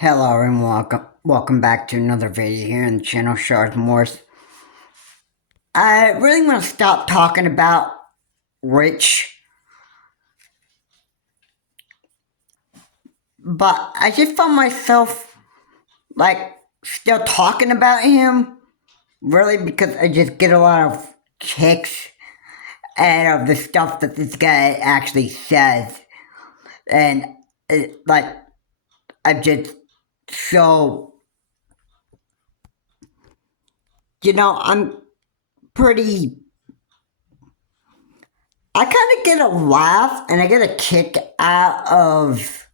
Hello and welcome back to another video here on the channel Shards Morse. I really want to stop talking about Rich, but I just found myself still talking about him, really, because I just get a lot of kicks out of the stuff that this guy actually says, and I'm just so I'm pretty. I kind of get a laugh and I get a kick out of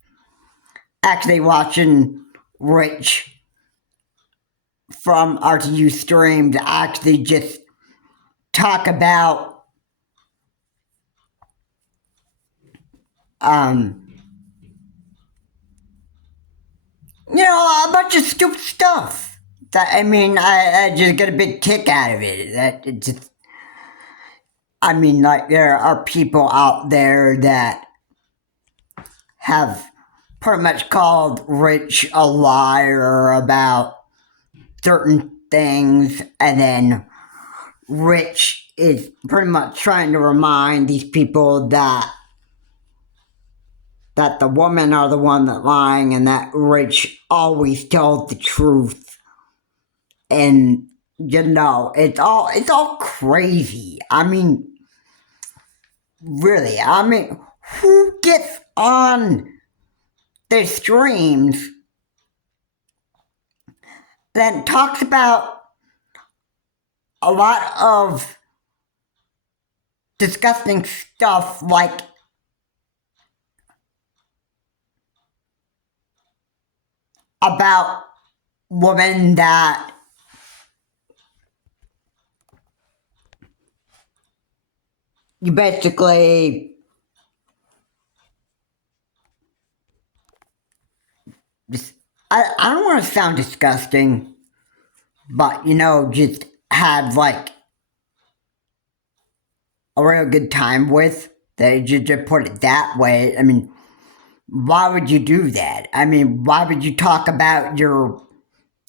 actually watching Rich from RTU stream to actually just talk about um a bunch of stupid stuff. That I just get a big kick out of it. That it just there are people out there that have pretty much called Rich a liar about certain things, and then Rich is pretty much trying to remind these people that the women are the one that lying and that Rich always tells the truth. And it's all crazy. Really, who gets on their streams then talks about a lot of disgusting stuff like about women that you basically I don't want to sound disgusting, but just had like a real good time with. That you just put it that way. Why would you do that? Why would you talk about your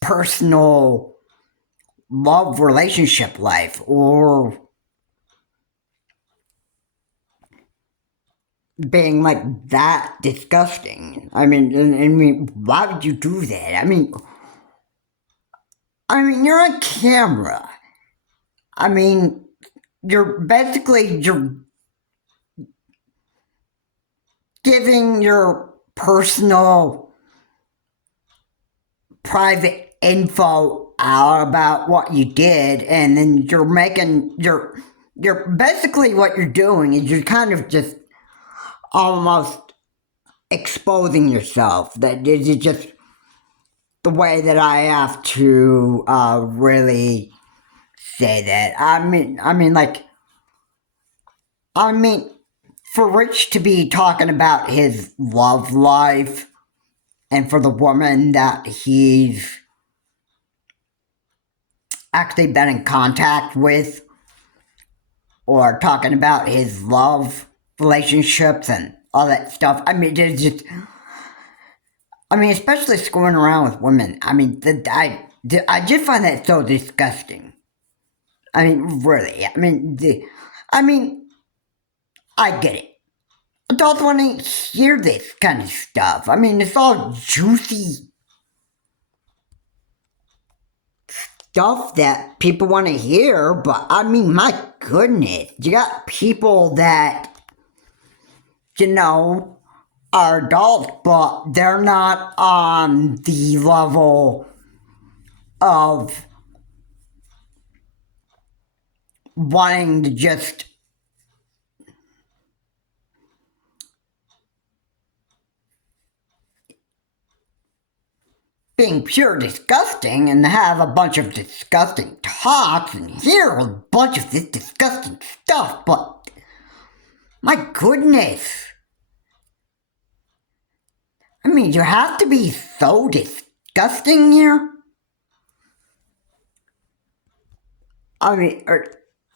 personal love relationship life or being like that disgusting? Why would you do that? You're on camera. You're giving your personal private info out about what you did, and then you're basically what you're doing is you're kind of just almost exposing yourself. That is just the way that I have to really say that. For Rich to be talking about his love life and for the woman that he's actually been in contact with, or talking about his love relationships and all that stuff. There's just, especially screwing around with women. I just find that so disgusting. Really. I get it. Adults want to hear this kind of stuff. It's all juicy stuff that people want to hear, but my goodness, you got people that, are adults, but they're not on the level of wanting to just being pure disgusting and have a bunch of disgusting talks and hear a bunch of this disgusting stuff, but my goodness. You have to be so disgusting here.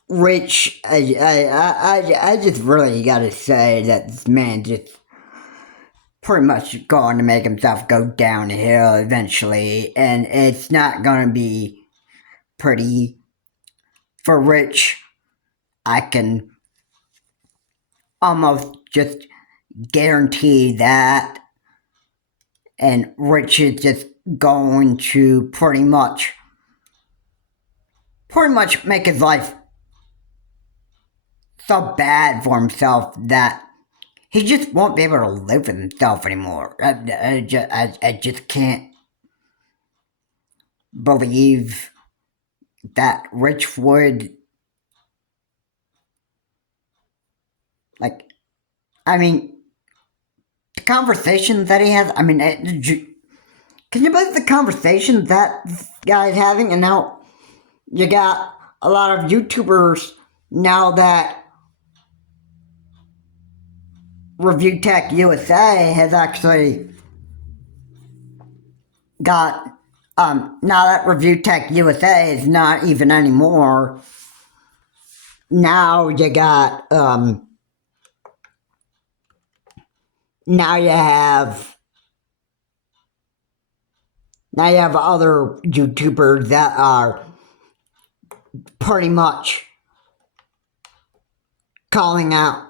Rich, I just really gotta say that this man just pretty much going to make himself go downhill eventually, and it's not going to be pretty for Rich. I can almost just guarantee that. And Rich is just going to pretty much make his life so bad for himself that he just won't be able to live with himself anymore. I just can't believe that Rich would, like, I mean, the conversations that he has, I mean, can you believe the conversations that this guy's having? And now you got a lot of YouTubers now that Review Tech USA has actually got, now that Review Tech USA is not even anymore, now you got, now you have other YouTubers that are pretty much calling out,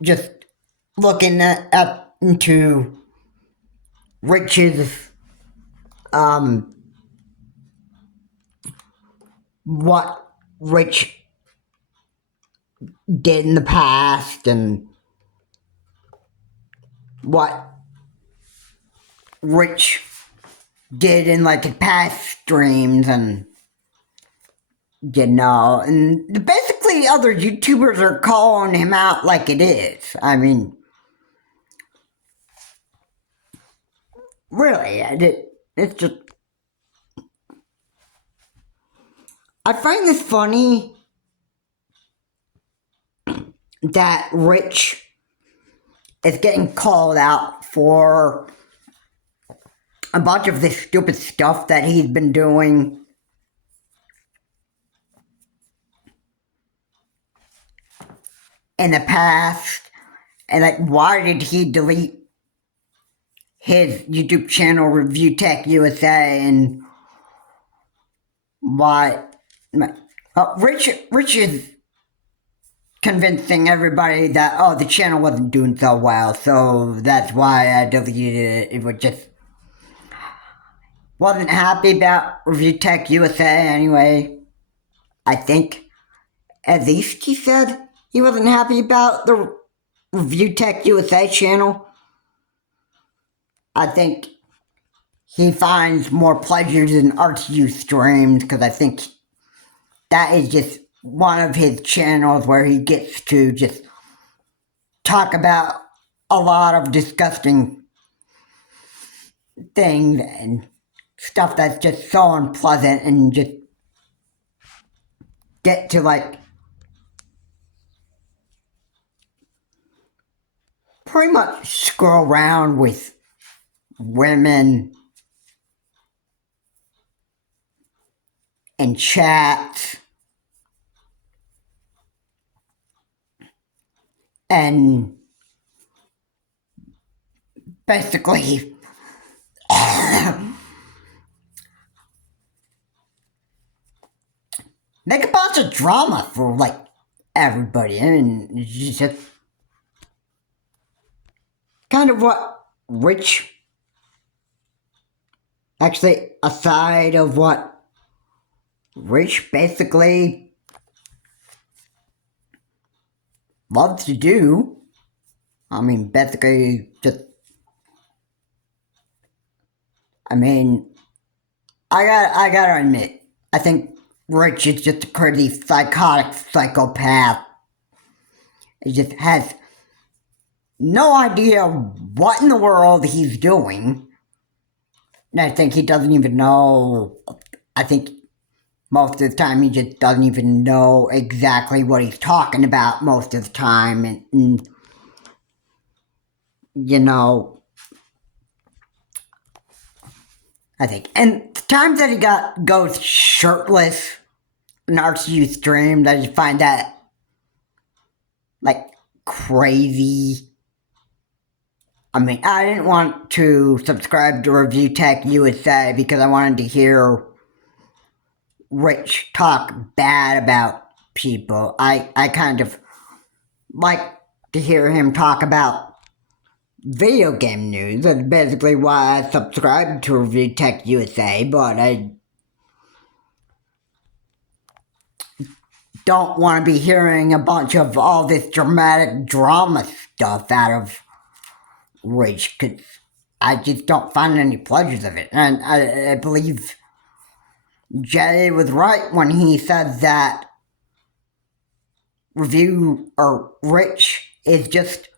just looking into Rich's, what Rich did in the past and what Rich did in like the past streams, and and basically other YouTubers are calling him out like it is. I mean, really, it's just, I find this funny that Rich is getting called out for a bunch of this stupid stuff that he's been doing in the past. And like, why did he delete his YouTube channel, Review Tech USA, and why? Rich is convincing everybody that, oh, the channel wasn't doing so well, so that's why I deleted it. It was just, wasn't happy about Review Tech USA anyway. I think, at least he said he wasn't happy about the Review Tech USA channel. I think he finds more pleasures in RTU streams, because I think that is just one of his channels where he gets to just talk about a lot of disgusting things and stuff that's just so unpleasant, and just get to like pretty much scroll around with women and chats and basically make a bunch of drama for like everybody. I mean, it's just kind of what Rich, actually, aside of what Rich basically loves to do. I mean, basically just, I mean, I gotta admit, I think Rich is just a crazy psychotic psychopath. He just has no idea what in the world he's doing. And I think he doesn't even know. I think most of the time he just doesn't even know exactly what he's talking about most of the time. And you know, I think. And the times that he goes shirtless in RTU streams, I just find that like crazy. I mean, I didn't want to subscribe to Review Tech USA because I wanted to hear Rich talk bad about people. I kind of like to hear him talk about video game news. That's basically why I subscribed to Review Tech USA, but I don't want to be hearing a bunch of all this dramatic drama stuff out of Rich, because I just don't find any pleasures of it. And I believe Jay was right when he said that Rich is just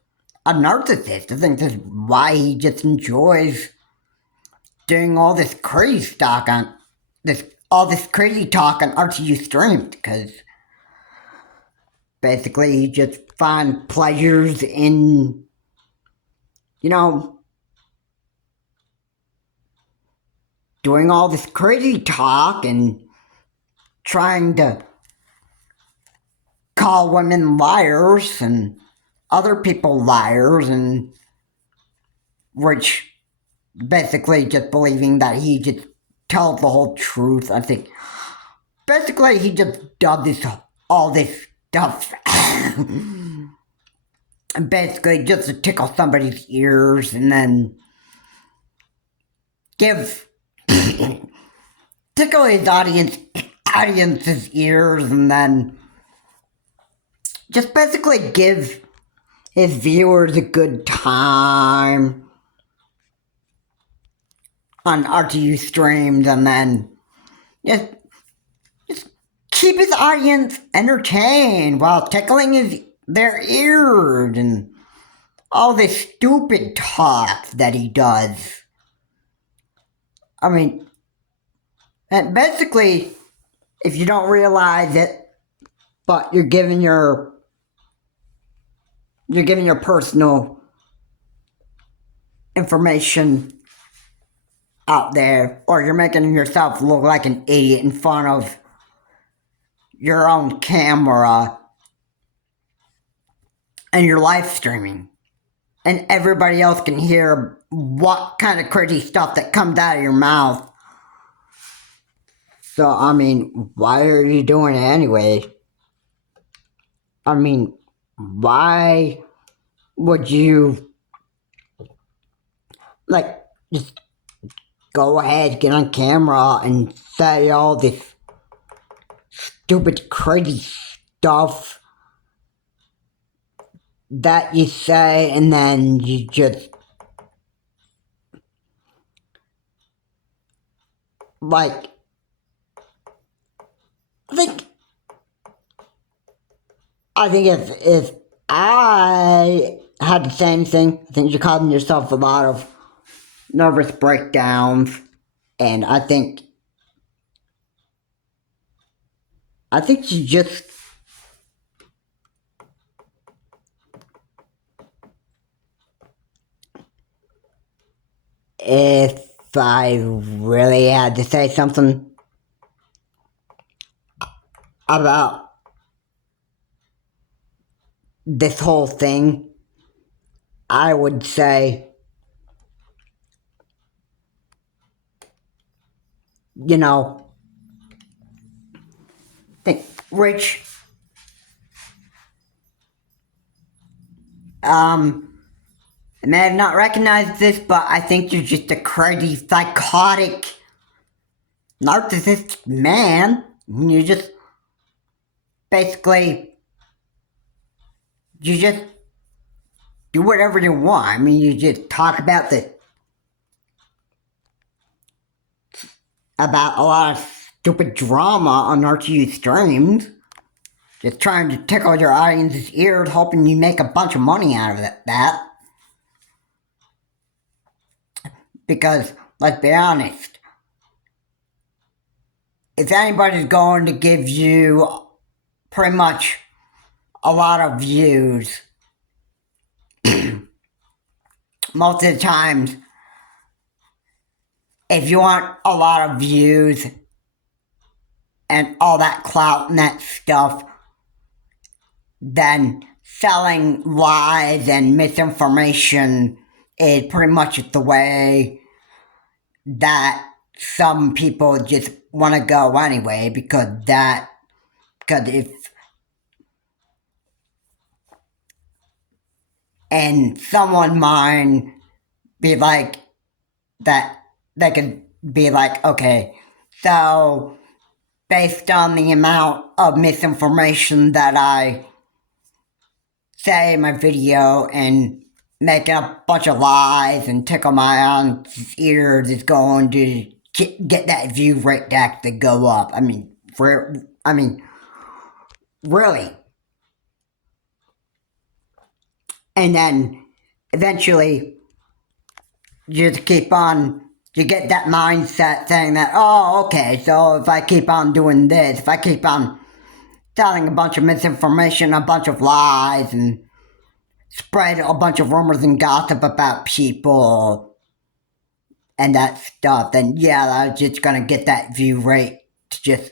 a narcissist. I think that's why he just enjoys doing all this crazy talk on RTU streams, because basically he just finds pleasures in, doing all this crazy talk and trying to call women liars and other people liars, and Rich basically just believing that he just tells the whole truth. I think basically he just does all this stuff and basically just to tickle somebody's ears, and then tickle his audience's ears, and then just basically give his viewers a good time on RTU streams, and then just keep his audience entertained while tickling their ears and all this stupid talk that he does. I mean, and basically, if you don't realize it, but you're giving your personal information out there, or you're making yourself look like an idiot in front of your own camera, and you're live streaming, and everybody else can hear what kind of crazy stuff that comes out of your mouth. So, I mean, why are you doing it anyway? I mean, why would you, just go ahead, get on camera, and say all this stupid, crazy stuff that you say, and then you just, I think if I had the same thing, I think you're causing yourself a lot of nervous breakdowns, and I think you just if I really had to say something about this whole thing, I would say, I think Rich, I may have not recognized this, but I think you're just a crazy, psychotic, narcissistic man. You just basically, you just do whatever you want. I mean, you just talk about a lot of stupid drama on RTU streams, just trying to tickle your audience's ears, hoping you make a bunch of money out of that. Because, let's be honest, if anybody's going to give you pretty much a lot of views, most of the times, if you want a lot of views and all that clout and that stuff, then selling lies and misinformation is pretty much the way that some people just want to go anyway, because if and someone might be like that, they could be like, okay, so based on the amount of misinformation that I say in my video and making a bunch of lies and tickle my aunt's ears is going to get that view rate to actually go up. I mean, really. And then eventually you just keep on, you get that mindset saying that, oh, okay, so if I keep on doing this, if I keep on telling a bunch of misinformation, a bunch of lies, and spread a bunch of rumors and gossip about people and that stuff, then yeah, that's just gonna get that view rate to just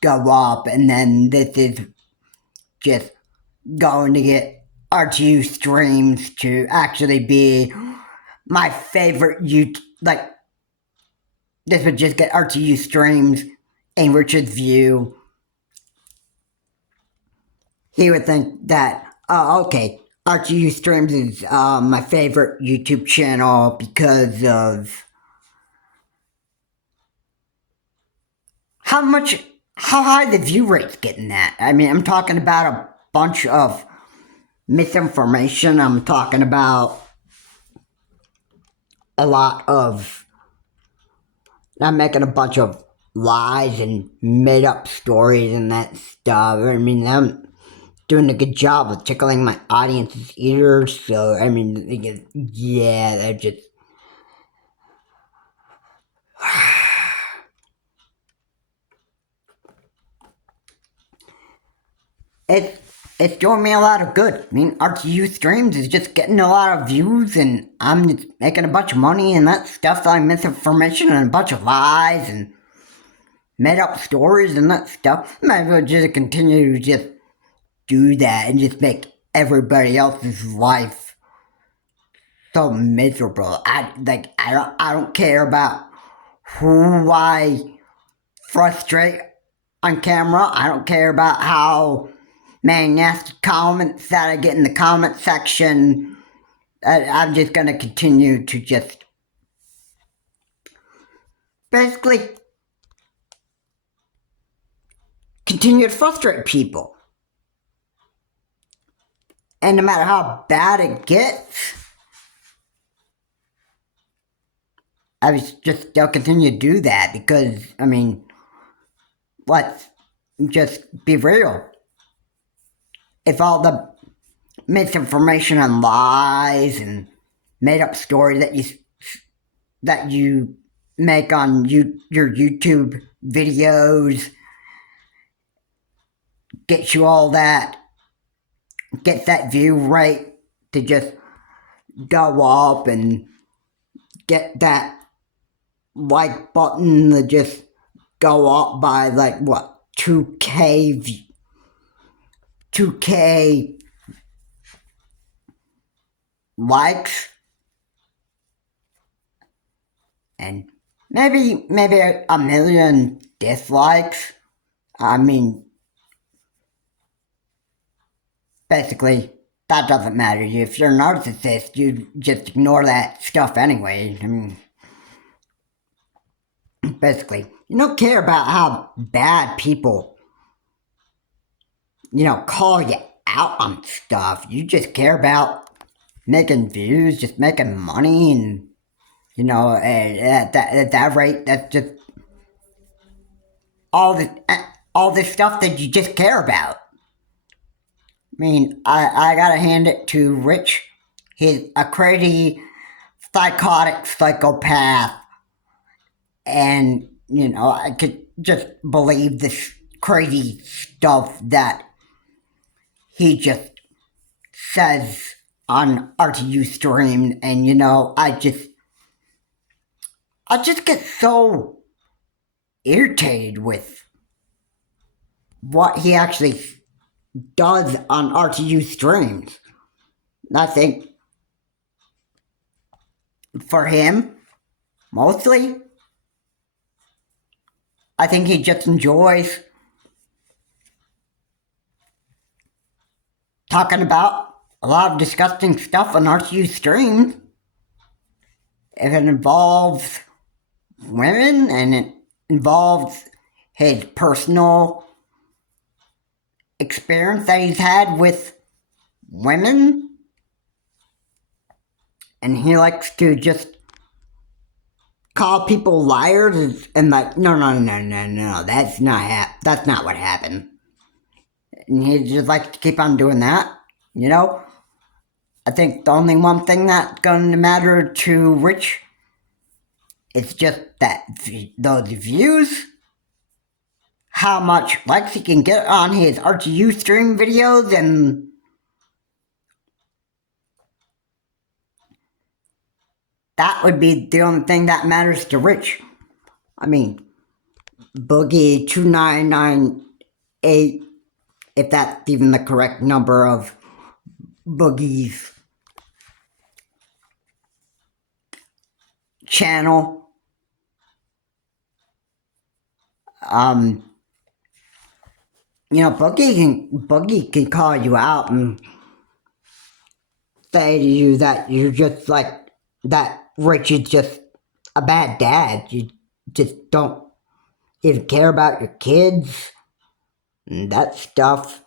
go up, and then this is just going to get RTU streams to actually be my favorite like, this would just get RTU streams in Richard's view. He would think that, oh, okay, RTU streams is my favorite YouTube channel because of how high the view rate's getting that. I mean, I'm talking about a bunch of misinformation. I'm talking about a lot of, I'm making a bunch of lies and made up stories and that stuff. I mean, I'm doing a good job of tickling my audience's ears. So, I mean, yeah, they're just, it's doing me a lot of good. I mean, RTU streams is just getting a lot of views, and I'm just making a bunch of money, and that stuff, like misinformation and a bunch of lies and made up stories and that stuff. I might as well just continue to just do that and just make everybody else's life so miserable. I don't care about who I frustrate on camera. I don't care about how many nasty comments that I get in the comment section. I'm just gonna continue to just basically continue to frustrate people. And no matter how bad it gets, I was just still continue to do that because, I mean, let's just be real. If all the misinformation and lies and made up stories that you make on your YouTube videos gets you all that, get that view rate to just go up and get that like button to just go up by like what, 2K likes, and maybe a million dislikes. I mean, basically, that doesn't matter. If you're a narcissist, you just ignore that stuff anyway. I mean, basically, you don't care about how bad people, call you out on stuff. You just care about making views, just making money, and at that rate, that's just all the stuff that you just care about. I mean, I gotta hand it to Rich. He's a crazy, psychotic psychopath, and I could just believe this crazy stuff that he just says on RTU stream, and I just get so irritated with what he actually does on RTU streams. I think for him, mostly. I think he just enjoys talking about a lot of disgusting stuff on RTU streams. If it involves women and it involves his personal experience that he's had with women, and he likes to just call people liars and like, no, that's not what happened. And he just likes to keep on doing that, you know? I think the only one thing that's going to matter to Rich is just that those views, how much likes he can get on his RTU stream videos, and that would be the only thing that matters to Rich. I mean, Boogie2998, if that's even the correct number of Boogie's channel. Boogie can call you out and say to you that you're just like, that Rich is just a bad dad. You just don't even care about your kids and that stuff.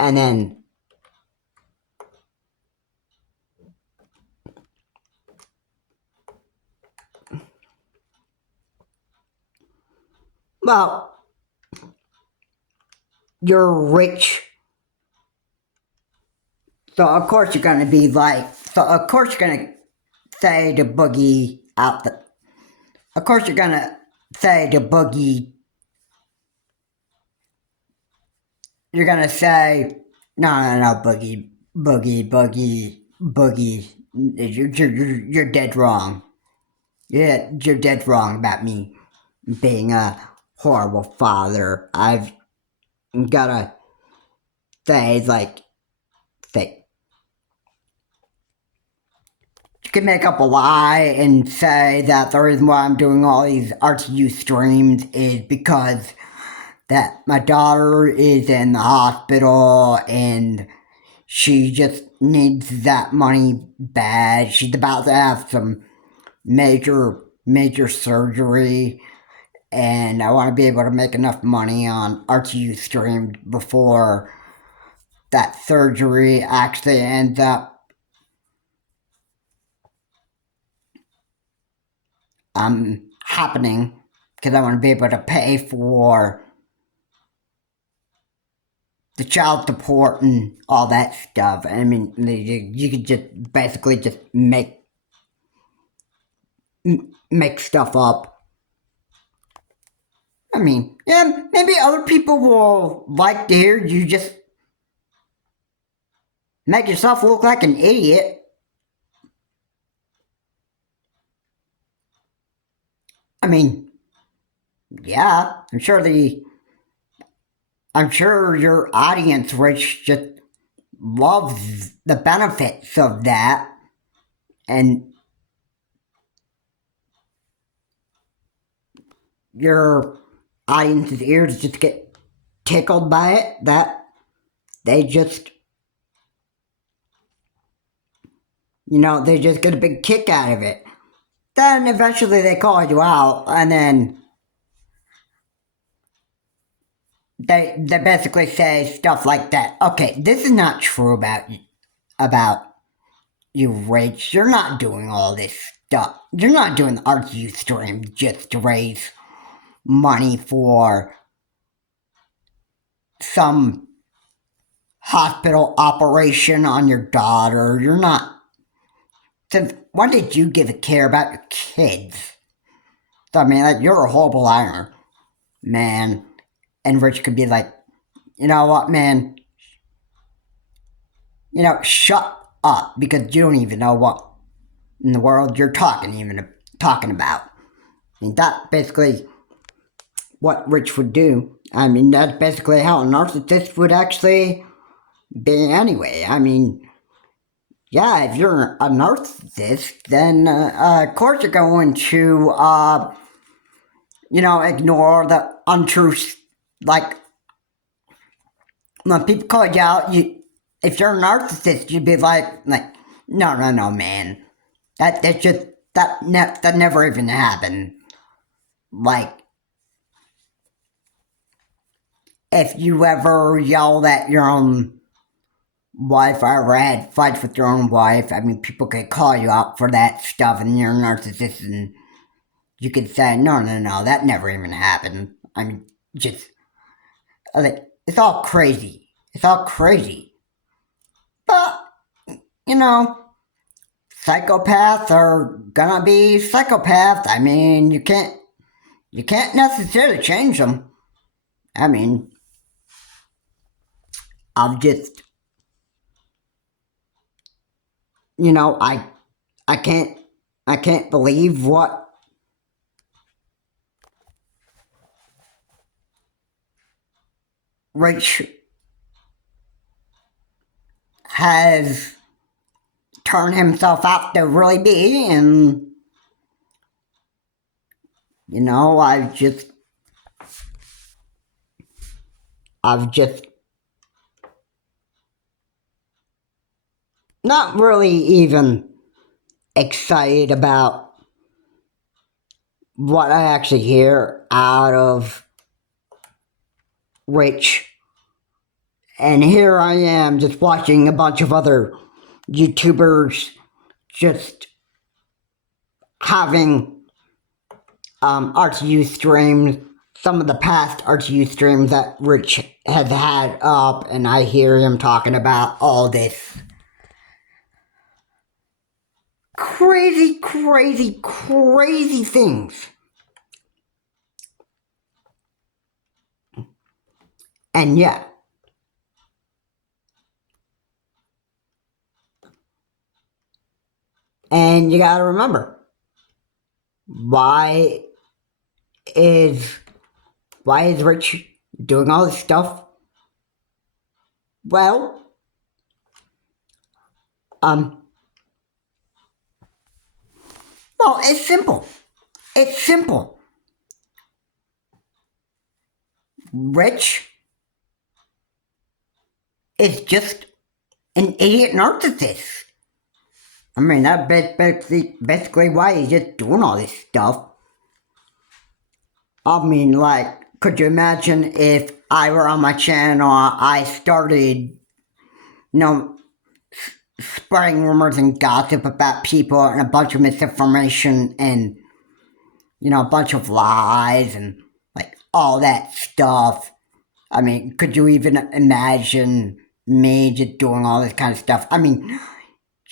And then well, you're rich, so of course you're gonna be like, so of course you're gonna say to Boogie out the, of course you're gonna say to Boogie, you're gonna say, no, Boogie, you're dead wrong. Yeah, you're dead wrong about me being a horrible father. I've gotta say, you can make up a lie and say that the reason why I'm doing all these RTU streams is because that my daughter is in the hospital and she just needs that money bad. She's about to have some major surgery, and I want to be able to make enough money on RTU stream before that surgery actually ends up happening, because I want to be able to pay for the child support and all that stuff. I mean, you could just basically just make stuff up. I mean, yeah, maybe other people will like to hear you just make yourself look like an idiot. I mean, yeah, I'm sure your audience, Rich, just loves the benefits of that, and your audience's ears just get tickled by it, that they just, they just get a big kick out of it. Then eventually they call you out, and then they basically say stuff like that. Okay, this is not true about you, Rich. You're not doing all this stuff. You're not doing the RTU stream just to raise money for some hospital operation on your daughter. You're not. Since when did you give a care about your kids? So, I mean, like, you're a horrible liar, man. And Rich could be like, you know what, man? Shut up, because you don't even know what in the world you're talking about. I mean, that's basically what Rich would do. I mean, that's basically how a narcissist would actually be anyway. I mean, yeah, if you're a narcissist, then of course you're going to, ignore the untruths. Like, when people call you out, if you're a narcissist, you'd be like, no, no, no, man. That never even happened. Like, if you ever yelled at your own wife or ever had fights with your own wife, I mean, people could call you out for that stuff and you're a narcissist and you could say, no, no, no, that never even happened. I mean, just, it's all crazy. It's all crazy. But, you know, psychopaths are gonna be psychopaths. I mean, you can't necessarily change them. I mean, I've just, I can't believe what Rich has turned himself out to really be, and I've just not really even excited about what I actually hear out of Rich. And here I am just watching a bunch of other YouTubers just having RTU streams, some of the past RTU streams that Rich has had up, and I hear him talking about all this crazy, crazy, crazy things. And yeah. And you gotta remember, why is Rich doing all this stuff? Well, it's simple. It's simple. Rich is just an idiot narcissist. I mean, that's basically why he's just doing all this stuff. I mean, like, could you imagine if I were on my channel, I started, spreading rumors and gossip about people and a bunch of misinformation and, a bunch of lies and, like, all that stuff. I mean, could you even imagine me just doing all this kind of stuff? I mean,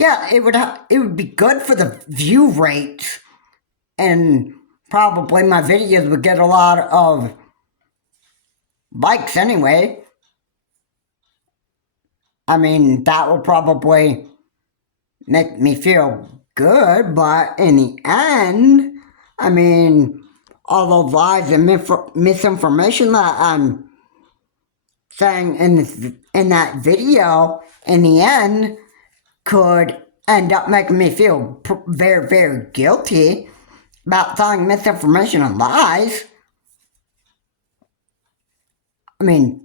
yeah, it would be good for the view rates, and probably my videos would get a lot of likes anyway. I mean, that will probably make me feel good, but in the end, I mean, all those lies and misinformation that I'm saying in that video, in the end, could end up making me feel very, very guilty about telling misinformation and lies. I mean,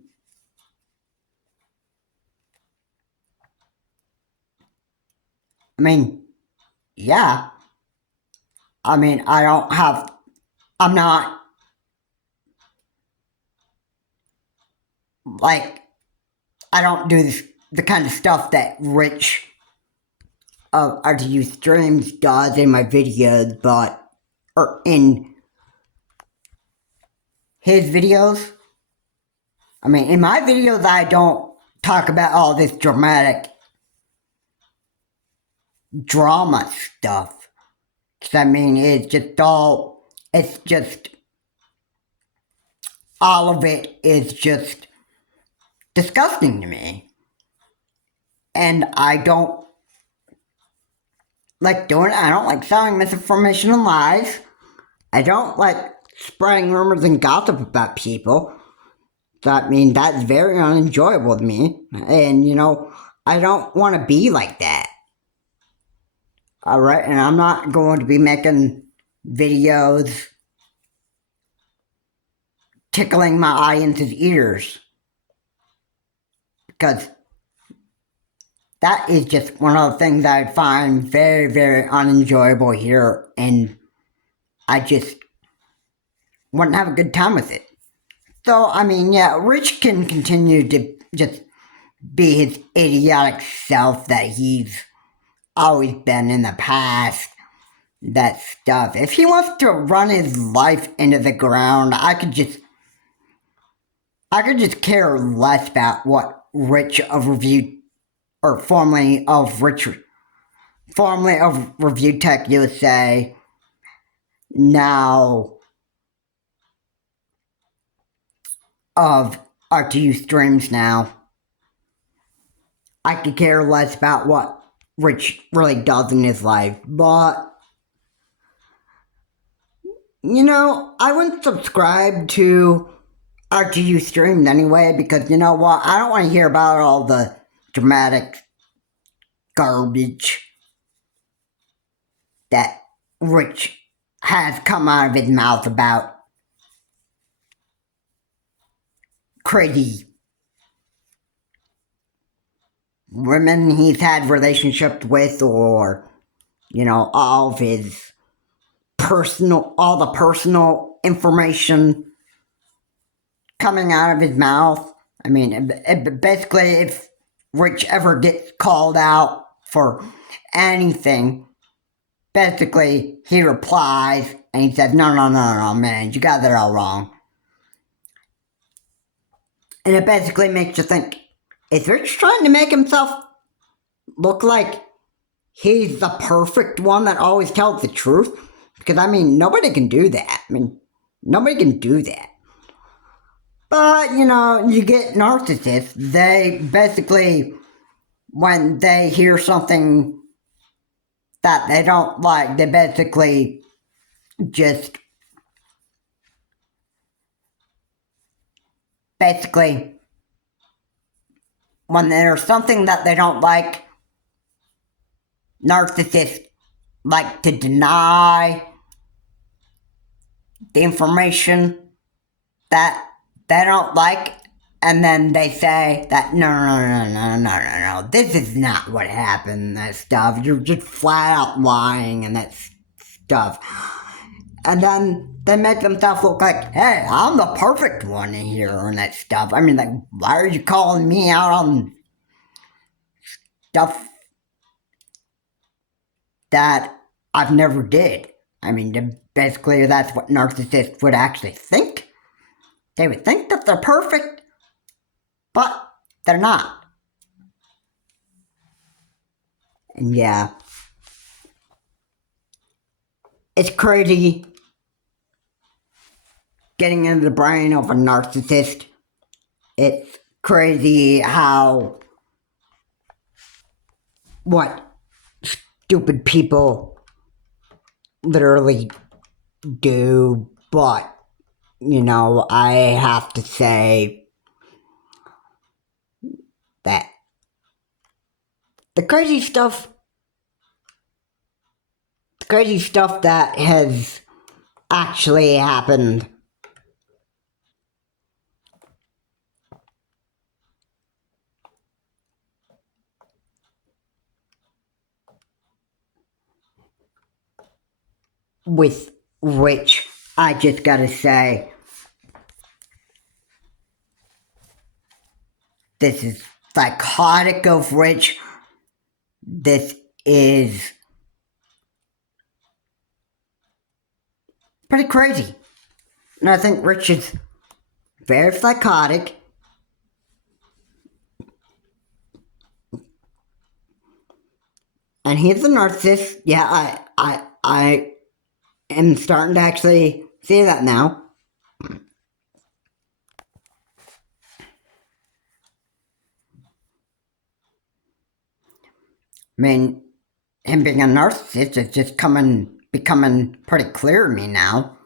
yeah. I mean, I'm not, like, I don't do the kind of stuff that Rich of RTU Streams does in my videos, or in his videos. I mean, in my videos, I don't talk about all this dramatic drama stuff. 'Cause I mean, all of it is just disgusting to me. And I don't like doing it. I don't like selling misinformation and lies. I don't like spreading rumors and gossip about people. I mean, that's very unenjoyable to me. And, I don't want to be like that. Alright, and I'm not going to be making videos tickling my audience's ears. Because that is just one of the things I find very, very unenjoyable here, and I just wouldn't have a good time with it. So, I mean, yeah, Rich can continue to just be his idiotic self that he's always been in the past. That stuff. If he wants to run his life into the ground, I could just care less about what Rich of Review, or formerly of Review Tech USA, now of RTU Streams now. I could care less about what Rich really does in his life, but you know, I wouldn't subscribe to RTU Streams anyway, because you know what? I don't want to hear about all the dramatic garbage that Rich has come out of his mouth about crazy women he's had relationships with, or, you know, all the personal information coming out of his mouth. I mean, basically, if Rich ever gets called out for anything, basically, he replies and he says, no, man, you got that all wrong. And it basically makes you think, is Rich trying to make himself look like he's the perfect one that always tells the truth? Because, I mean, nobody can do that. But, you know, you get narcissists. They basically, when they hear something that they don't like, they basically just when there's something that they don't like, narcissists like to deny the information that they don't like, and then they say that no, this is not what happened, that stuff. You're just flat out lying and that stuff. And then they make themselves look like, hey, I'm the perfect one in here and that stuff. I mean, like, why are you calling me out on stuff that I've never did? I mean, basically, that's what narcissists would actually think. They would think that they're perfect, but they're not. And yeah, it's crazy getting into the brain of a narcissist. It's crazy what stupid people literally do, but, you know, I have to say that the crazy stuff that has actually happened with Rich, I just gotta say, this is psychotic of Rich. This is pretty crazy. And I think Rich is very psychotic. And he's a narcissist. Yeah, I am starting to actually see that now. I mean, him being a narcissist is just becoming pretty clear to me now.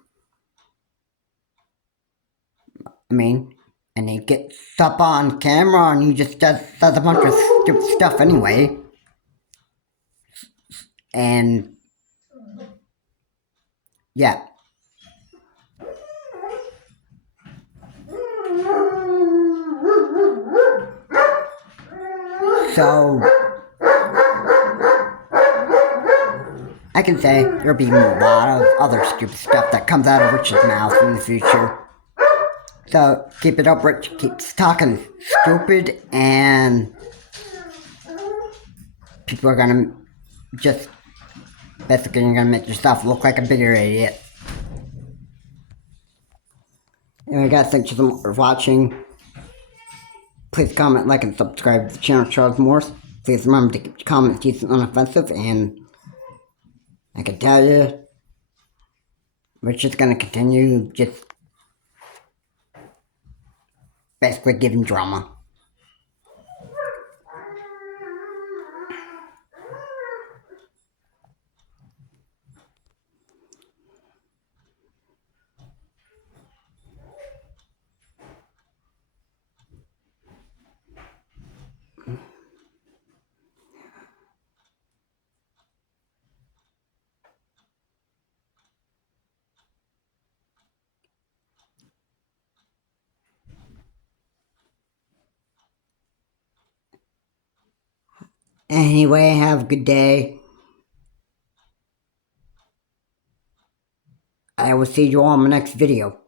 I mean, and he gets up on camera and he just does a bunch of stupid stuff anyway. and yeah. So I can say there'll be a lot of other stupid stuff that comes out of Rich's mouth in the future. So keep it up, Rich keeps talking stupid, and people are gonna just basically you're gonna make yourself look like a bigger idiot. Anyway guys, thanks so much for watching. Please comment, like, and subscribe to the channel Charles Morse. Please remember to keep your comments decent and unoffensive, and I can tell you, Rich is gonna continue just basically giving drama. Anyway, have a good day. I will see you all in my next video.